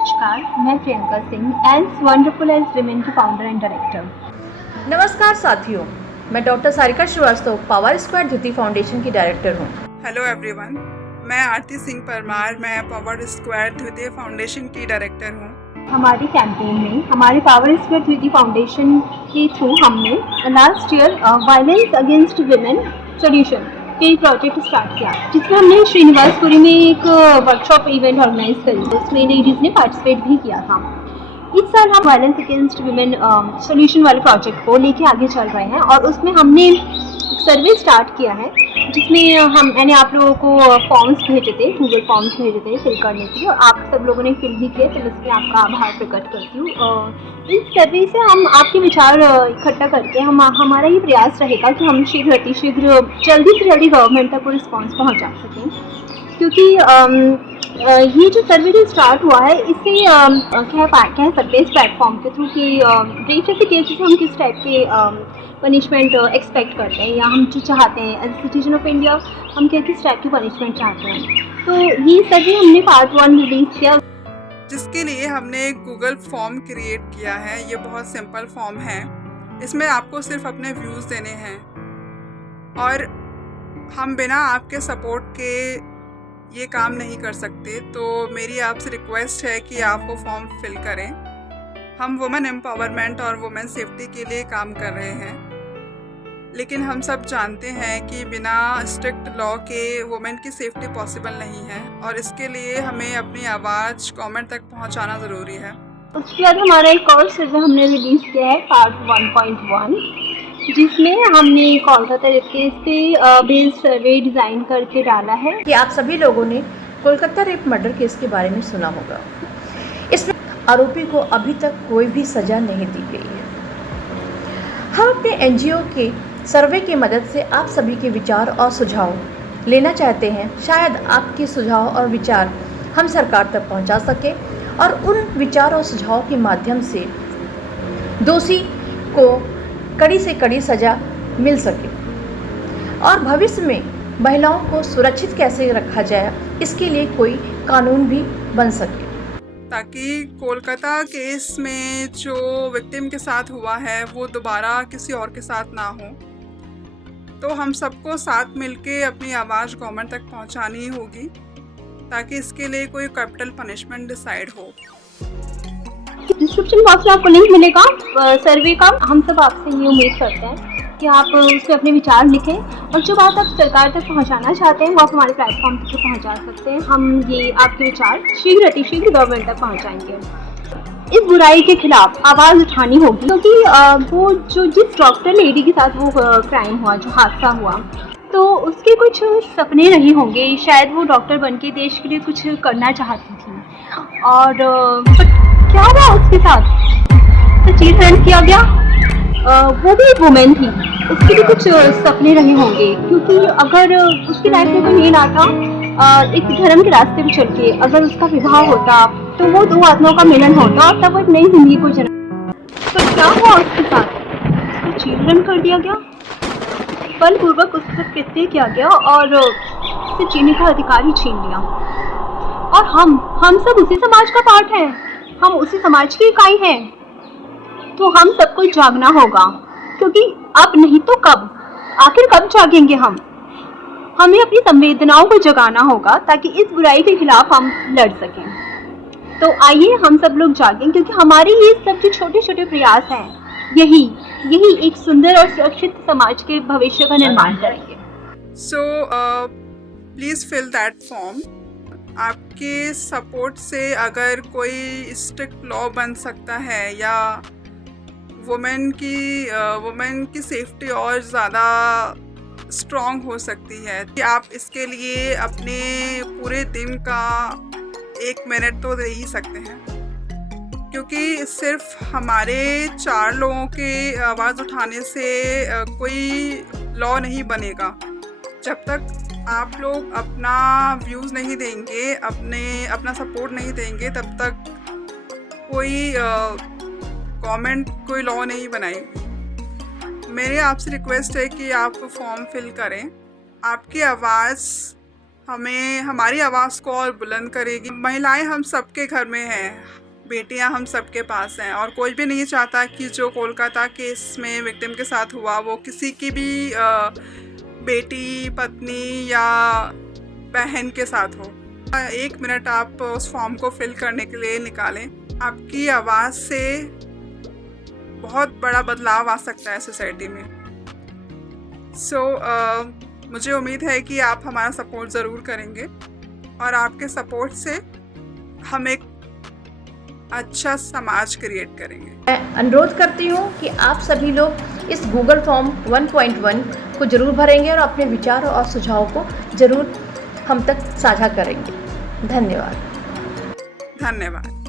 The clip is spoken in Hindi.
नमस्कार, मैं Priyanka Singh as wonderful as women की फाउंडर एंड डायरेक्टर। नमस्कार साथियों, मैं doctor Sarika Srivastava power square Dhriti foundation की डायरेक्टर हूँ। हेलो एवरीवन, मैं आरती सिंह परमार, मैं पावर स्क्वायर द्वितीय फाउंडेशन की डायरेक्टर हूँ। हमारे कैंपेन में हमारे पावर स्क्वायर द्वितीय फाउंडेशन के थ्रू हमने last year violence against women solution के प्रोजेक्ट स्टार्ट किया, जिसमें हमने श्रीनिवासपुरी में एक वर्कशॉप इवेंट ऑर्गेनाइज करी। उसमें लेडीज़ ने पार्टिसिपेट भी किया था। इस साल हम वायलेंस अगेंस्ट विमेन सोल्यूशन वाले प्रोजेक्ट को लेके आगे चल रहे हैं और उसमें हमने सर्वे स्टार्ट किया है, जिसमें मैंने आप लोगों को फॉर्म्स भेजे थे, गूगल फॉर्म्स भेजे थे फिल करने के लिए, और आप सब लोगों ने फिल भी किए, तो इसमें आपका आभार प्रकट करती हूँ। इस सर्वे से हम आपके विचार इकट्ठा करके हमारा ये प्रयास रहेगा कि हम शीघ्र अतिशीघ्र जल्दी से जल्दी गवर्नमेंट तक वो रिस्पॉन्स पहुँचा सकें, क्योंकि ये जो सर्वे जो स्टार्ट हुआ है, इससे कह सकते हैं इस प्लेटफॉर्म के थ्रू कि ब्रीफ ऐसे केसेस हम किस टाइप के पनिशमेंट एक्सपेक्ट करते हैं या हम जो चाहते हैं एज सिटीजन ऑफ इंडिया, हम किस टाइप की पनिशमेंट चाहते हैं। तो ये सर्वे हमने पार्ट 1 रिलीज किया, जिसके लिए हमने एक गूगल फॉर्म क्रिएट किया है। ये बहुत सिंपल फॉर्म है, इसमें आपको सिर्फ अपने व्यूज़ देने हैं और हम बिना आपके सपोर्ट के ये काम नहीं कर सकते। तो मेरी आपसे रिक्वेस्ट है कि आप वो फॉर्म फिल करें। हम वुमेन एम्पावरमेंट और वुमेन सेफ्टी के लिए काम कर रहे हैं, लेकिन हम सब जानते हैं कि बिना स्ट्रिक्ट लॉ के वुमेन की सेफ्टी पॉसिबल नहीं है और इसके लिए हमें अपनी आवाज़ गवर्नमेंट तक पहुंचाना ज़रूरी है। उसके बाद हमारा एक और सर्वे हमने रिलीज़ किया है पार्ट 1.1, जिसमें हमने कोलकाता रेप केस पे बेस्ड सर्वे डिज़ाइन करके डाला है। कि आप सभी लोगों ने कोलकाता रेप मर्डर केस के बारे में सुना होगा। इसमें आरोपी को अभी तक कोई भी सज़ा नहीं दी गई है। हम अपने एनजीओ के सर्वे की मदद से आप सभी के विचार और सुझाव लेना चाहते हैं। शायद आपके सुझाव और विचार हम सरकार तक पहुंचा सकें और उन विचार और सुझाव के माध्यम से दोषी को कड़ी से कड़ी सज़ा मिल सके और भविष्य में महिलाओं को सुरक्षित कैसे रखा जाए, इसके लिए कोई कानून भी बन सके, ताकि कोलकाता केस में जो विक्टिम के साथ हुआ है वो दोबारा किसी और के साथ ना हो। तो हम सबको साथ मिलके अपनी आवाज़ गवर्नमेंट तक पहुंचानी होगी, ताकि इसके लिए कोई कैपिटल पनिशमेंट डिसाइड हो। डिस्क्रिप्शन बॉक्स में आपको लिंक मिलेगा सर्वे का। हम सब आपसे ये उम्मीद करते हैं कि आप उसमें अपने विचार लिखें और जो बात आप सरकार तक पहुंचाना चाहते हैं वो आप हमारे प्लेटफॉर्म तक पहुंचा सकते हैं। हम ये आपके विचार शीघ्र अतिशीघ्र गवर्नमेंट तक पहुंचाएंगे। इस बुराई के खिलाफ आवाज़ उठानी होगी, क्योंकि वो जो जिस डॉक्टर लेडी के साथ वो क्राइम हुआ, जो हादसा हुआ, तो उसके कुछ सपने रहे होंगे। शायद वो डॉक्टर बनके देश के लिए कुछ करना चाहती थी और क्या हुआ उसके साथ, तो चीट किया गया। वो भी एक वुमेन थी, उसके भी कुछ सपने रहे होंगे, क्योंकि अगर उसकी लाइफ में कोई मेल आता एक धर्म के रास्ते पे चल के, अगर उसका विवाह होता तो वो दो आत्माओं का मिलन होता और तब वो एक नई जिंदगी को जन्म। तो क्या हुआ उसके साथ, उसको चीट कर दिया गया, बलपूर्वक उसके साथ कृत्य किया गया और उससे जीने का अधिकार ही छीन लिया। और हम सब उसी समाज का पार्ट हैं, हम उसी समाज की इकाई हैं। तो हम सबको जागना होगा, क्योंकि अब नहीं तो कब, आखिर कब जागेंगे हम। हमें अपनी संवेदनाओं को जगाना होगा ताकि इस बुराई के खिलाफ हम लड़ सकें। तो आइए हम सब लोग जागें, क्योंकि हमारे ये सब जो छोटे छोटे प्रयास हैं, यही एक सुंदर और सुरक्षित समाज के भविष्य का निर्माण करेंगे। So please fill that form. आपके सपोर्ट से अगर कोई स्ट्रिक्ट लॉ बन सकता है या वुमेन की सेफ्टी और ज़्यादा स्ट्रॉन्ग हो सकती है, कि आप इसके लिए अपने पूरे दिन का 1 मिनट तो दे ही सकते हैं, क्योंकि सिर्फ हमारे 4 लोगों के आवाज़ उठाने से कोई लॉ नहीं बनेगा। जब तक आप लोग अपना व्यूज़ नहीं देंगे, अपना सपोर्ट नहीं देंगे, तब तक कोई गवर्नमेंट कोई लॉ नहीं बनाएगी। मेरे आपसे रिक्वेस्ट है कि आप फॉर्म फिल करें। आपकी आवाज़ हमें हमारी आवाज़ को और बुलंद करेगी। महिलाएं हम सबके घर में हैं, बेटियां हम सबके पास हैं, और कोई भी नहीं चाहता कि जो कोलकाता केस में विक्टिम के साथ हुआ वो किसी की भी बेटी, पत्नी या बहन के साथ हो। 1 मिनट आप उस फॉर्म को फिल करने के लिए निकालें। आपकी आवाज़ से बहुत बड़ा बदलाव आ सकता है सोसाइटी में। मुझे उम्मीद है कि आप हमारा सपोर्ट ज़रूर करेंगे, और आपके सपोर्ट से हम एक अच्छा समाज क्रिएट करेंगे। मैं अनुरोध करती हूँ कि आप सभी लोग इस गूगल फॉर्म 1.1 को ज़रूर भरेंगे और अपने विचार और सुझाव को ज़रूर हम तक साझा करेंगे। धन्यवाद। धन्यवाद।